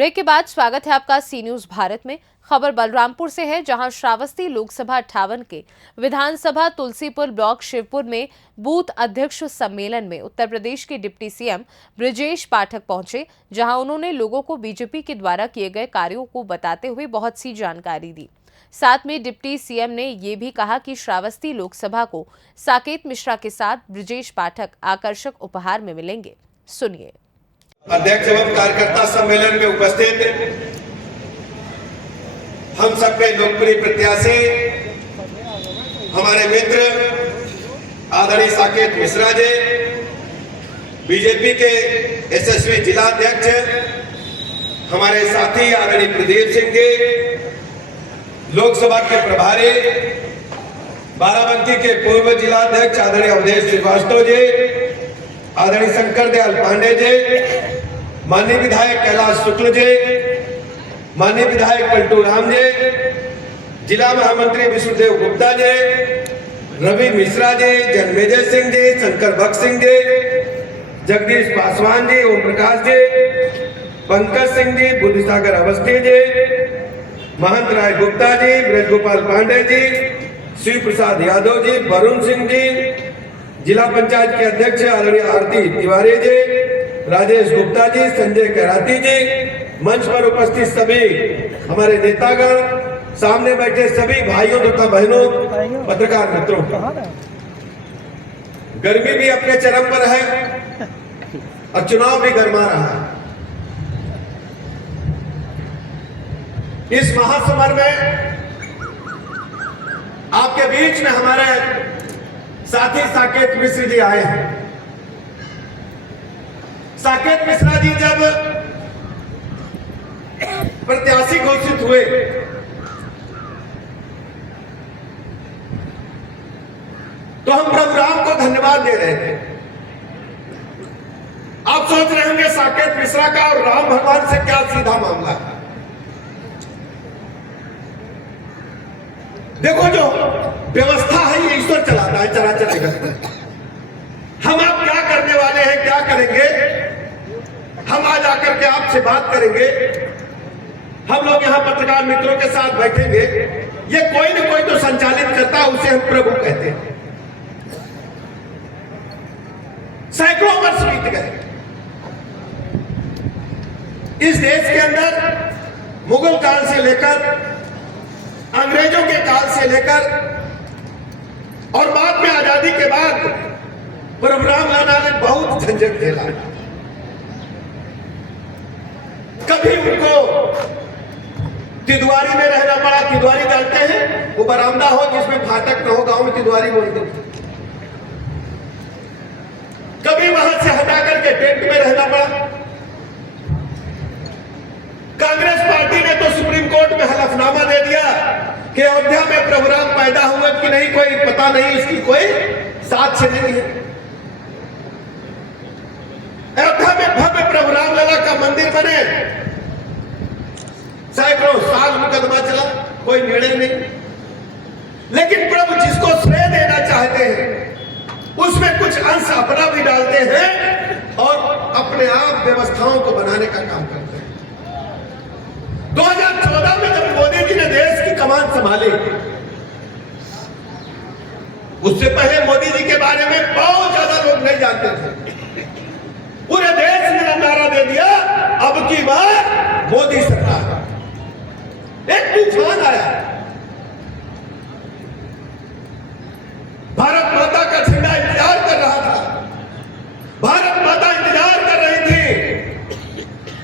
Break के बाद स्वागत है आपका सी न्यूज भारत में। खबर बलरामपुर से है, जहां श्रावस्ती लोकसभा 58 के विधानसभा तुलसीपुर ब्लॉक शिवपुर में बूथ अध्यक्ष सम्मेलन में उत्तर प्रदेश के डिप्टी सीएम ब्रजेश पाठक पहुंचे, जहां उन्होंने लोगों को बीजेपी के द्वारा किए गए कार्यों को बताते हुए बहुत सी जानकारी दी। साथ में डिप्टी सीएम ने ये भी कहा कि श्रावस्ती लोकसभा को साकेत मिश्रा के साथ ब्रजेश पाठक आकर्षक उपहार में मिलेंगे। सुनिए। अध्यक्ष एवं कार्यकर्ता सम्मेलन में उपस्थित हम सबके लोकप्रिय प्रत्याशी हमारे मित्र आदरणीय साकेत मिश्रा जी, बीजेपी के यशस्वी जिला अध्यक्ष हमारे साथी आदरणीय प्रदीप सिंह जी, लोकसभा के प्रभारी बाराबंकी के पूर्व जिला अध्यक्ष आदरणीय अवधेश श्रीवास्तव जी, आदरणीय शंकर दयाल पांडे जी, माननीय विधायक कैलाश शुक्ल जी, माननीय विधायक पलटू राम जी, जिला महामंत्री विष्णुदेव गुप्ता जी, रवि मिश्रा जी, जन्मेजय सिंह जी, शंकर भक्त सिंह जी, जगदीश पासवान जी, ओम प्रकाश जी, पंकज सिंह जी, बुद्धिसागर अवस्थी जी, महंत राय गुप्ता जी, ब्रजगोपाल पांडे जी, शिव प्रसाद यादव जी, वरुण सिंह जी, जिला पंचायत के अध्यक्ष आदरणीय आरती तिवारी जी, राजेश गुप्ता जी, संजय कराती जी, मंच पर उपस्थित सभी हमारे नेतागण, सामने बैठे सभी भाइयों तथा बहनों, पत्रकार मित्रों, गर्मी भी अपने चरम पर है और चुनाव भी गरमा रहा है। इस महासमर में आपके बीच में हमारे साथी साकेत मिश्रा जी आए हैं। साकेत मिश्रा जी जब प्रत्याशी घोषित हुए तो हम प्रभु राम को धन्यवाद दे रहे थे। आप सोच रहे होंगे साकेत मिश्रा का और राम भगवान से क्या सीधा मामला है। देखो, जो व्यवस्था है ये ईश्वर चलाता है चराचर जगत में। हम आप क्या करने वाले हैं, क्या करेंगे, हम आज आकर के आपसे बात करेंगे। हम लोग यहाँ पत्रकार मित्रों के साथ बैठेंगे। ये कोई न कोई तो संचालित करता है, उसे हम प्रभु कहते हैं। सैकड़ों वर्ष बीत गए। इस देश के अंदर मुगल काल से लेकर अंग्रेजों के काल से लेकर और बाद में आजादी के बाद प्रभु राम लाला ने बहुत झंझट झेला। कभी उनको तिद्वारी में रहना पड़ा। तिद्वारी जानते हैं, वो बरामदा हो जिसमें फाटक न हो, गांव में तिद्वारी बोलते। कभी वहां से हटा करके टेंट में रहना पड़ा। कांग्रेस पार्टी ने तो सुप्रीम कोर्ट में हलफनामा दे दिया कि अयोध्या में प्रभु राम पैदा हुए कि नहीं कोई पता नहीं, इसकी कोई साक्ष्य नहीं है। अयोध्या में भव्य प्रभु राम लला का मंदिर बने, सैकड़ों साल मुकदमा चला, कोई निर्णय नहीं। लेकिन प्रभु जिसको श्रेय देना चाहते हैं उसमें कुछ अंश अपना भी डालते हैं और अपने आप व्यवस्थाओं को बनाने का काम करते हैं। 2014 में जब मोदी जी ने देश की कमान संभाली, उससे पहले मोदी जी के बारे में बहुत ज्यादा लोग नहीं जानते थे। पूरे देश ने नारा दे दिया, अब की बार मोदी सरकार। एक तूफान आया, भारत माता का झंडा इंतजार कर रहा था, भारत माता इंतजार कर रही थी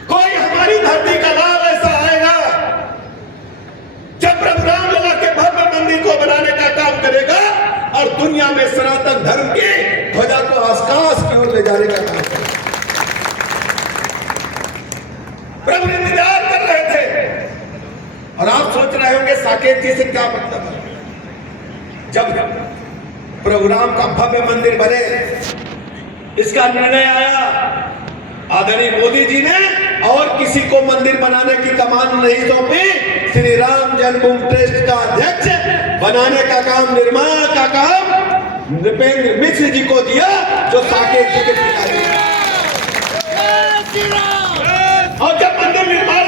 कोई हमारी धरती का लाल ऐसा आएगा जब प्रभु राम लला के भव्य मंदिर को बनाने का काम करेगा और दुनिया में सनातन धर्म की ध्वजा को आकाश की ओर ले जाने का काम करेगा। प्रभु इंतजार कर रहे थे। और आप सोच रहे होंगे साकेत जी से क्या मतलब है। जब प्रभु राम का भव्य मंदिर बने, इसका निर्णय आया, आदरणीय मोदी जी ने और किसी को मंदिर बनाने की कमान नहीं सौंपी, श्री राम जन्मभूमि ट्रस्ट का अध्यक्ष बनाने का काम, निर्माण का काम नृपेंद्र मिश्र जी को दिया, जो साकेत जी के पिताजी। और जब मंदिर निर्माण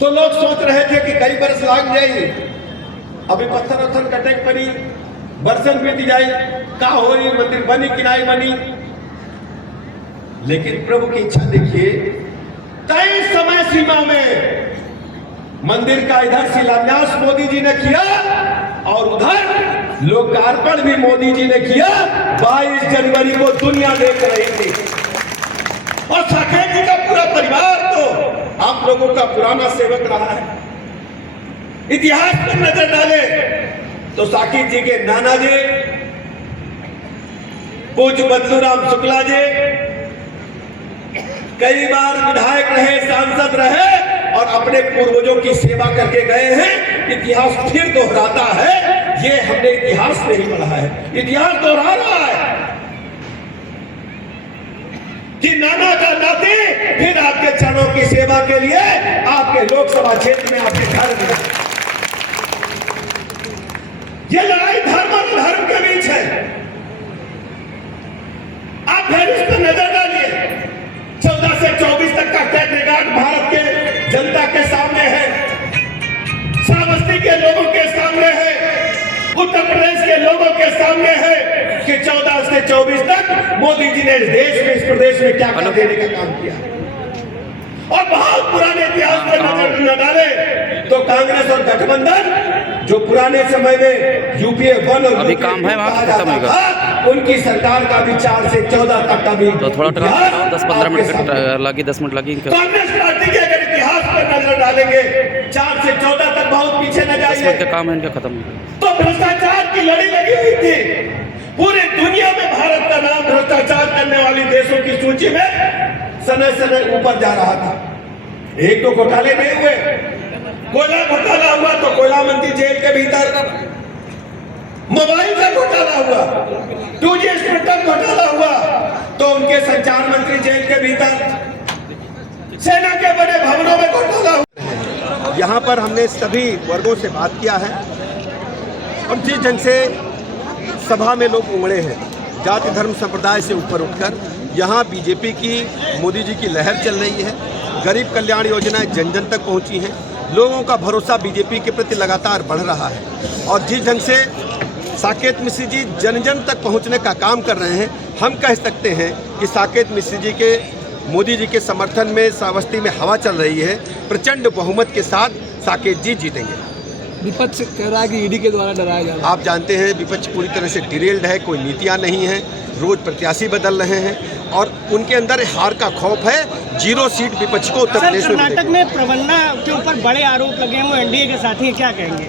तो लोग सोच रहे थे कि कई बरस लाग जाएगी, अभी पत्थर उत्थर कटेक पड़ी, बरसन बीत जाए, का हो मंदिर बनी कि नहीं बनी। लेकिन प्रभु की इच्छा देखिए, तय समय सीमा में मंदिर का इधर शिलान्यास मोदी जी ने किया और उधर लोकार्पण भी मोदी जी ने किया। 22 जनवरी को दुनिया देख रही थी और साकेत जी का पूरा परिवार तो आप लोगों का पुराना सेवक रहा है। इतिहास पर नजर डाले तो साकेत जी के नाना जी पूज्य बदलूराम शुक्ला जी कई बार विधायक रहे, सांसद रहे और अपने पूर्वजों की सेवा करके गए हैं। इतिहास फिर दोहराता है, ये हमने इतिहास नहीं पढ़ा है, इतिहास दोहरा रहा है कि नाना का नाते फिर आपके चरणों की सेवा के लिए आपके लोकसभा क्षेत्र में, आपके घर में। ये लड़ाई धर्म और धर्म के बीच है। आप फिर इस पर नजर डालिए, 14 से 24 तक का ट्रैक रिकॉर्ड भारत के जनता के सामने है, श्रावस्ती के लोगों के सामने है, उत्तर प्रदेश के लोगों के सामने है कि 14 से 24 तक मोदी जी ने इस देश में, इस प्रदेश में क्या क्या देने का काम किया। और बहुत पुराने इतिहास पर नजर न डाले तो कांग्रेस और गठबंधन जो पुराने समय में यूपीए 1 और अभी काम है वहाँ खत्म होगा, उनकी सरकार का भी 4 से 14 तक का भी तो थोड़ा 10-15 मिनट लगी, 10 मिनट लगी। कांग्रेस पार्टी के अगर इतिहास पर नजर डालेंगे 4 से 14 तक बहुत पीछे न 10 मिनट जाइए। का काम है इनका खत्म। तो भ्रष्टाचार की लड़ी लगी हुई थी पूरी दुनिया में। भारत का नाम भ्रष्टाचार करने वाले देशों की सूची में समय समय ऊपर जा रहा था। एक तो घोटाले नहीं हुए, कोयला घोटाला हुआ तो कोयला मंत्री जेल के भीतर, मोबाइल का घोटाला हुआ, 2G स्पेक्ट्रम घोटाला हुआ तो उनके संचार मंत्री जेल के भीतर, सेना के बड़े भवनों में घोटाला हुआ। यहाँ पर हमने सभी वर्गों से बात किया है और जिस ढंग से सभा में लोग उमड़े हैं, जाति धर्म संप्रदाय से ऊपर उठकर यहाँ बीजेपी की, मोदी जी की लहर चल रही है। गरीब कल्याण योजनाएं जन जन तक पहुँची हैं, लोगों का भरोसा बीजेपी के प्रति लगातार बढ़ रहा है और जिस ढंग से साकेत मिश्र जी जन जन तक पहुँचने का काम कर रहे हैं, हम कह सकते हैं कि साकेत मिश्र जी के, मोदी जी के समर्थन में श्रावस्ती में हवा चल रही है। प्रचंड बहुमत के साथ साकेत जी जीतेंगे। विपक्ष कह रहा है कि ईडी के द्वारा डराया जा रहा है। आप जानते हैं विपक्ष पूरी तरह से डिरेल्ड है, कोई नीतियां नहीं है, रोज प्रत्याशी बदल रहे हैं और उनके अंदर हार का खौफ है। 0 सीट विपक्ष को उत्तर प्रदेश में कर्नाटक में प्रबंधन के ऊपर बड़े आरोप लगे हैं, वो एनडीए के साथी हैं, क्या कहेंगे?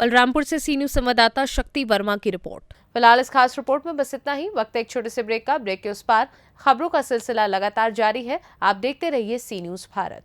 बलरामपुर से सी न्यूज संवाददाता शक्ति वर्मा की रिपोर्ट। फिलहाल इस खास रिपोर्ट में बस इतना ही। वक्त एक छोटे से ब्रेक का। ब्रेक के उस पार खबरों का सिलसिला लगातार जारी है। आप देखते रहिए सी न्यूज भारत।